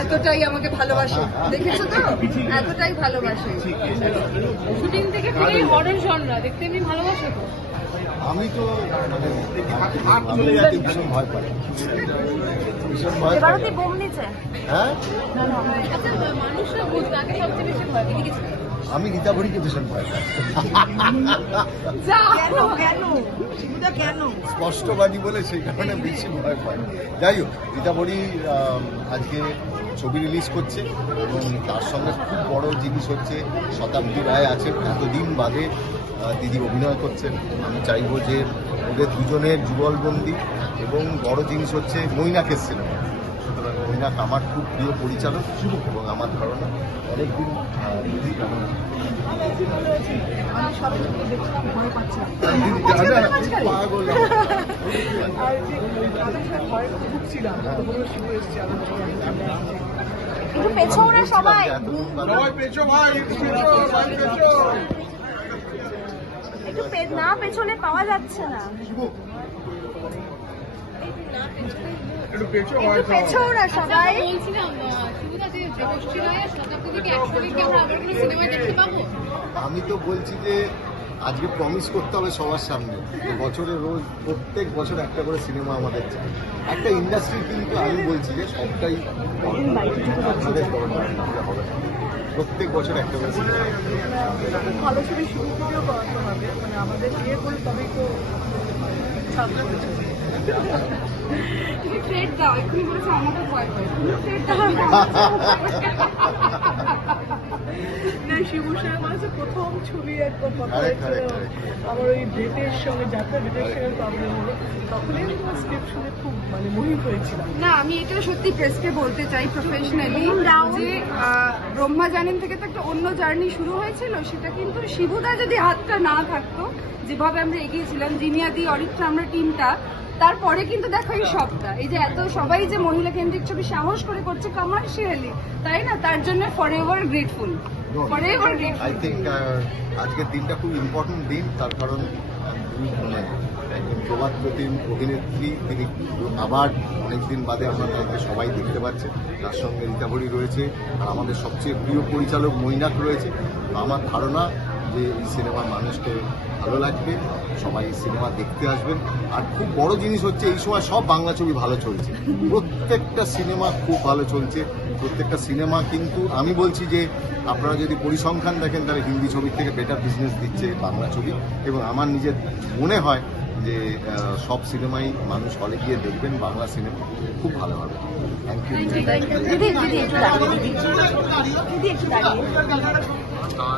এতটাই আমাকে ভালোবাসে, দেখেছো তো? এতটাই ভালোবাসে। শুটিং থেকে ফিরে হরর জনরা দেখতে এমনি ভালোবাসে তো। আমি তো ভীষণ ভয় পাই, ভীষণ ভয় পাই। হ্যাঁ, মানুষরা বুঝবে আগে সবচেয়ে বেশি ভয় পেয়ে আমি রীতাভরিকে ভীষণ ভয় পাই। স্পষ্টবাদী বলে সেই কারণে বেশি ভয় পাই। যাই হোক, রীতাভরি আজকে ছবি রিলিজ করছে এবং তার সঙ্গে খুব বড় জিনিস হচ্ছে শতাব্দী রায় আছেন, এতদিন বাদে দিদি অভিনয় করছেন। আমি চাইবো যে ওদের দুজনের যুগলবন্দি, এবং বড় জিনিস হচ্ছে মৈনাকের সিনেমা। সুতরাং মৈনাক আমার খুব প্রিয় পরিচালক এবং আমার ধারণা অনেকদিন না পেছনে পাওয়া যাচ্ছে না, পেছনে সবাই। আমি তো বলছি যে আজকে প্রমিস করতে হবে সবার সামনে, বছরে রোজ প্রত্যেক বছর একটা করে সিনেমা আমাদের চাই। একটা ইন্ডাস্ট্রি কিন্তু আমি বলছি যে সবটাই আপনাদের দরকার হবে, প্রত্যেক বছর একটা করে সিনেমা। ভালো ছবি শুরু থেকেও করাতে হবে, মানে আমাদের বিয়ে করে তবেই তো ট্রেড দাও। এক্ষুনি বলেছে আমাকে ভয় পাই, শিবু সাহেব বলেছে প্রথম ছবি একবার কথা আমার ওই ডেটের সঙ্গে যাত্রা ডেটের সঙ্গে প্রবলেম হলো, তখনই আমি তোমার স্ক্রিপ্ট শুনে খুব মানে মোহিত হয়েছিলাম। না, আমি এটা সত্যি প্রেসকে বলতে চাই প্রফেশনালি যে ব্রহ্মা জানেন থেকে তো একটা অন্য জার্নি শুরু হয়েছিল। সেটা কিন্তু শিবুদা যদি হাতটা না থাকতো, যেভাবে আমরা এগিয়েছিলাম জিনিয়াদি অরিত্রা আমরা টিমটা, তারপরে কিন্তু দেখো এই সবটা, এই যে এত সবাই যে মহিলা কেন্দ্রিক ছবি সাহস করে করছে কমার্শিয়ালি, তাই না? তার জন্য forever grateful, forever grateful. I think আজকের দিনটা খুব ইম্পর্টেন্ট দিন, তার কারণ একজন প্রবাদ প্রতিম অভিনেত্রী, তিনি আবার অনেকদিন বাদে আমরা তাকে সবাই দেখতে পাচ্ছে। তার সঙ্গে রীতাভরি রয়েছে, আর আমাদের সবচেয়ে প্রিয় পরিচালক মৈনাক রয়েছে। আমার ধারণা যে এই সিনেমা মানুষকে ভালো লাগবে, সবাই এই সিনেমা দেখতে আসবেন। আর খুব বড় জিনিস হচ্ছে এই সময় সব বাংলা ছবি ভালো চলছে, প্রত্যেকটা সিনেমা খুব ভালো চলছে, প্রত্যেকটা সিনেমা কিন্তু আমি বলছি যে আপনারা যদি পরিসংখ্যান দেখেন তাহলে হিন্দি ছবির থেকে বেটার বিজনেস দিচ্ছে বাংলা ছবি। এবং আমার নিজের মনে হয় যে সব সিনেমাই মানুষ হলে গিয়ে দেখবেন, বাংলা সিনেমা খুব ভালো হবে। Thank you.